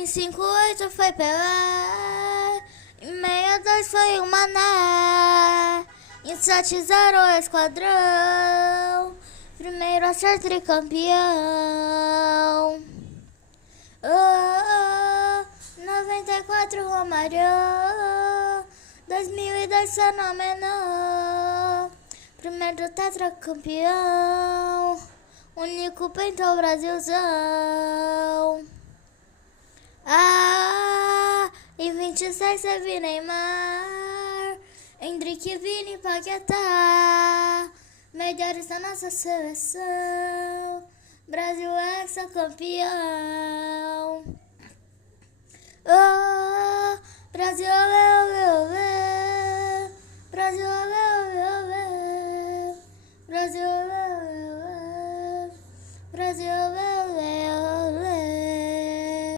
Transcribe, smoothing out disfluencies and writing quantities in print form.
Em 58 foi Pelé. Em 62 foi o Mané. Em 70 o Esquadrão. Primeiro a ser tricampeão. 94 Romário. 2010 Fenômeno. Primeiro tetracampeão. Único pentou Brasilzão. Em 26 teve Neymar, Hendrick, Vini, Paquetá. Melhores da nossa seleção. Brasil é hexacampeão. Brasil, olê, olê, olê. Brasil, olê, olê, olê. Brasil, olê, olê, olê. Brasil, olê.